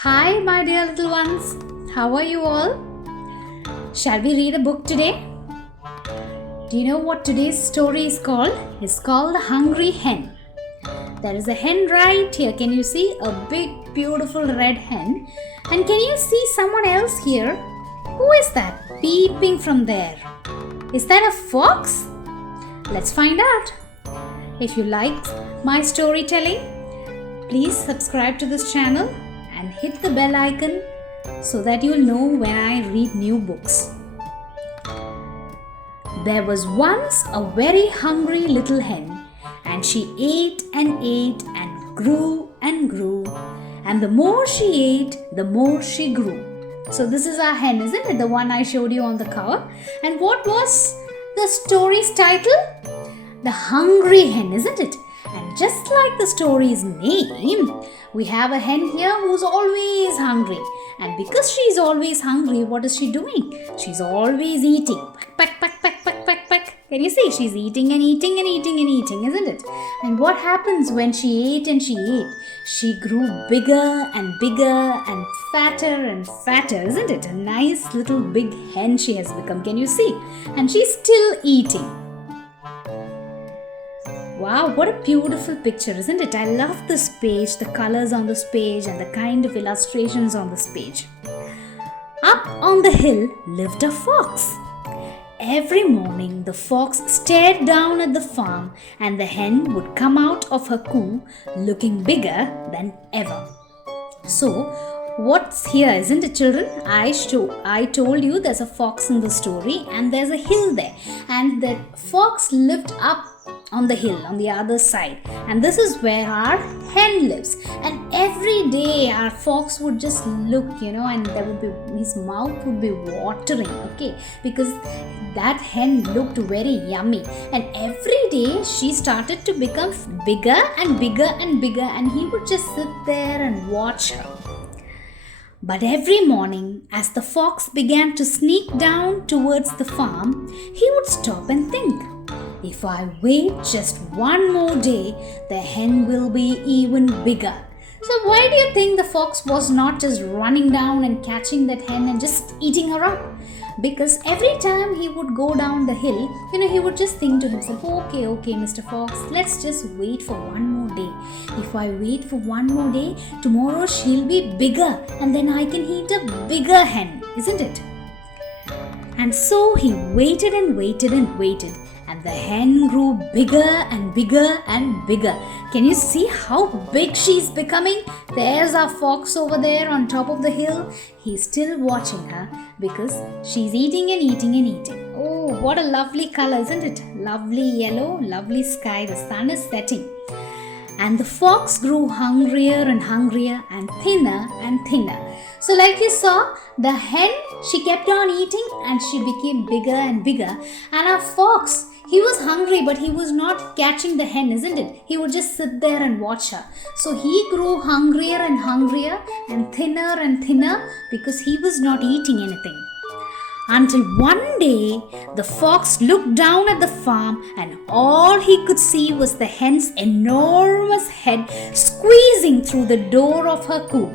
Hi, my dear little ones. How are you all? Shall we read a book today? Do you know what today's story is called? It's called The Hungry Hen. There is a hen right here. Can you see? A big, beautiful red hen. And can you see someone else here? Who is that peeping from there? Is that a fox? Let's find out. If you like my storytelling, please subscribe to this channel and hit the bell icon so that you'll know when I read new books. There was once a very hungry little hen, and she ate and grew and grew, and the more she ate, the more she grew. So this is our hen, isn't it? The one I showed you on the cover. And what was the story's title? The Hungry Hen, isn't it? And just like the story's name, we have a hen here who's always hungry. And because she's always hungry, what is she doing? She's always eating. Peck, peck, peck, peck, peck, peck. Can you see? She's eating and eating and eating and eating, isn't it? And what happens when she ate and she ate? She grew bigger and bigger and fatter, isn't it? A nice little big hen she has become. Can you see? And she's still eating. Wow, what a beautiful picture, isn't it? I love this page, the colors on this page and the kind of illustrations on this page. Up on the hill lived a fox. Every morning the fox stared down at the farm and the hen would come out of her coop looking bigger than ever. So, what's here, isn't it, children? I told you there's a fox in the story and there's a hill there. And the fox lived up on the hill on the other side, and this is where our hen lives. And every day our fox would just look, and there would be, his mouth would be watering, okay, because that hen looked very yummy. And every day she started to become bigger and bigger and bigger, and he would just sit there and watch her. But every morning, as the fox began to sneak down towards the farm, he would stop and think, if I wait just one more day, the hen will be even bigger. So why do you think the fox was not just running down and catching that hen and just eating her up? Because every time he would go down the hill, he would just think to himself, okay, Mr. Fox, let's just wait for one more day. If I wait for one more day, tomorrow she'll be bigger and then I can eat a bigger hen, isn't it? And so he waited and waited and waited. And the hen grew bigger and bigger and bigger. Can you see how big she's becoming? There's our fox over there on top of the hill. He's still watching her because she's eating and eating and eating. Oh, what a lovely color, isn't it? Lovely yellow, lovely sky. The sun is setting. And the fox grew hungrier and hungrier and thinner. So like you saw, the hen, she kept on eating and she became bigger and bigger. And our fox, he was hungry, but he was not catching the hen, isn't it? He would just sit there and watch her. So he grew hungrier and hungrier and thinner because he was not eating anything. Until one day, the fox looked down at the farm and all he could see was the hen's enormous head squeezing through the door of her coop.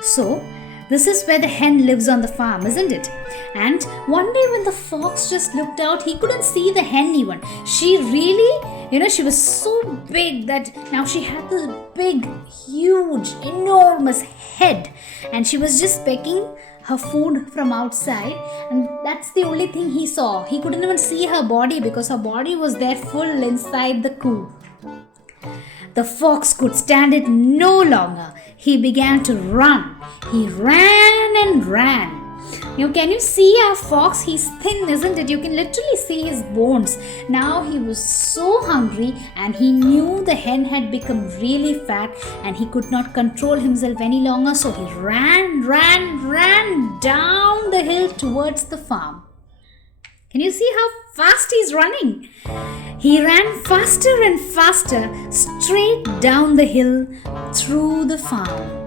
So, this is where the hen lives on the farm, isn't it? And one day when the fox just looked out, he couldn't see the hen even. She really, she was so big that now she had this big, huge, enormous head. And she was just pecking her food from outside, and that's the only thing he saw. He couldn't even see her body because her body was there full inside the coop. The fox could stand it no longer. He began to run. He ran and ran. Can you see our fox? He's thin, isn't it? You can literally see his bones. Now he was so hungry and he knew the hen had become really fat and he could not control himself any longer. So he ran down the hill towards the farm. Can you see how fast he's running? He ran faster and faster straight down the hill through the farm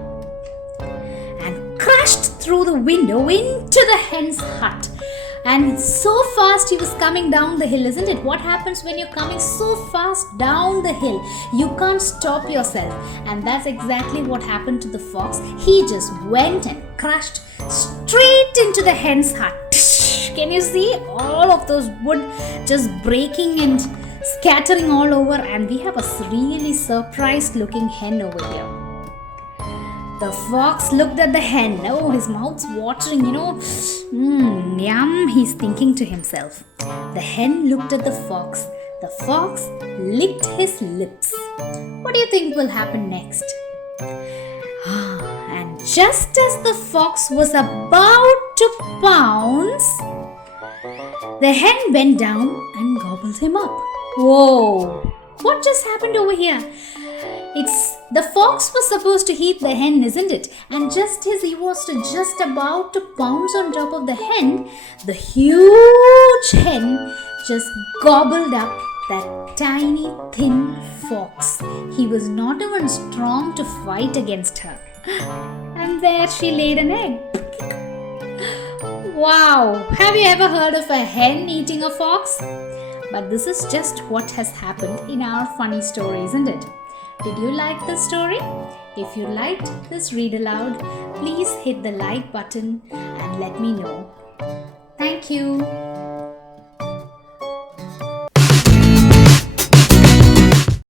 and crashed through the window into the hen's hut. And so fast he was coming down the hill, isn't it? What happens when you're coming so fast down the hill? You can't stop yourself. And that's exactly what happened to the fox. He just went and crashed straight into the hen's hut. Can you see all of those wood just breaking and scattering all over? And we have a really surprised looking hen over here. The fox looked at the hen. Oh, his mouth's watering, yum, he's thinking to himself. The hen looked at the fox. The fox licked his lips. What do you think will happen next? And just as the fox was about to pounce, the hen bent down and gobbled him up. Whoa! What just happened over here? The fox was supposed to eat the hen, isn't it? And just as he was just about to pounce on top of the hen, the huge hen just gobbled up that tiny, thin fox. He was not even strong to fight against her. And there she laid an egg. Wow! Have you ever heard of a hen eating a fox? But this is just what has happened in our funny story, isn't it? Did you like the story? If you liked this read aloud, please hit the like button and let me know. Thank you.